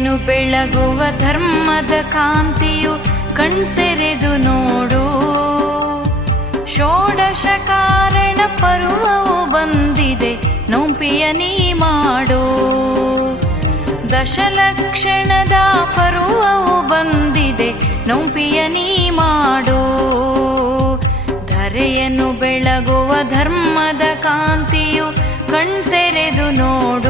ಧರೆಯನ್ನು ಬೆಳಗುವ ಧರ್ಮದ ಕಾಂತಿಯು ಕಣ್ತೆರೆದು ನೋಡು. ಷೋಡಶ ಕಾರಣ ಪರ್ವವು ಬಂದಿದೆ, ನೌಪಿಯ ನೀ ಮಾಡು. ದಶಲಕ್ಷಣದ ಪರ್ವವು ಬಂದಿದೆ, ನೌಪಿಯ ನೀ ಮಾಡು. ಧರೆಯನ್ನು ಬೆಳಗುವ ಧರ್ಮದ ಕಾಂತಿಯು ಕಣ್ತೆರೆದು ನೋಡು.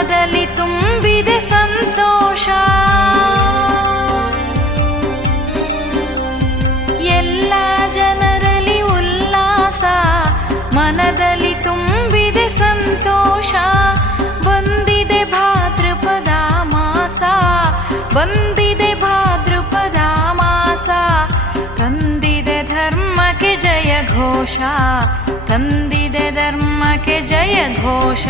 ಮನದಲ್ಲಿ ತುಂಬಿದೆ ಸಂತೋಷ. ಎಲ್ಲ ಜನರಲ್ಲಿ ಉಲ್ಲಾಸ, ಮನದಲ್ಲಿ ತುಂಬಿದೆ ಸಂತೋಷ. ಬಂದಿದೆ ಭಾದ್ರಪದ ಮಾಸ, ಬಂದಿದೆ ಭಾದ್ರಪದ ಮಾಸ. ತಂದಿದೆ ಧರ್ಮಕ್ಕೆ ಜಯ ಘೋಷ, ತಂದಿದೆ ಧರ್ಮಕ್ಕೆ ಜಯ ಘೋಷ.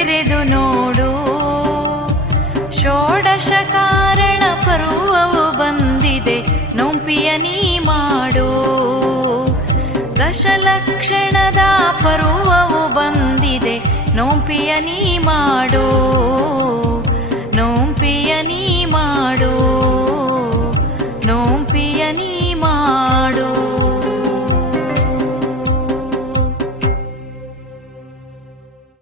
ತೆರೆದು ನೋಡು. ಷೋಡಶ ಕಾರಣ ಪರ್ವವು ಬಂದಿದೆ, ನೊಂಪಿಯ ನೀ ಮಾಡು. ದಶಲಕ್ಷಣದ ಪರ್ವವು ಬಂದಿದೆ, ನೊಂಪಿಯ ನೀ ಮಾಡು. ನೊಂಪಿಯ ನೀ ಮಾಡು.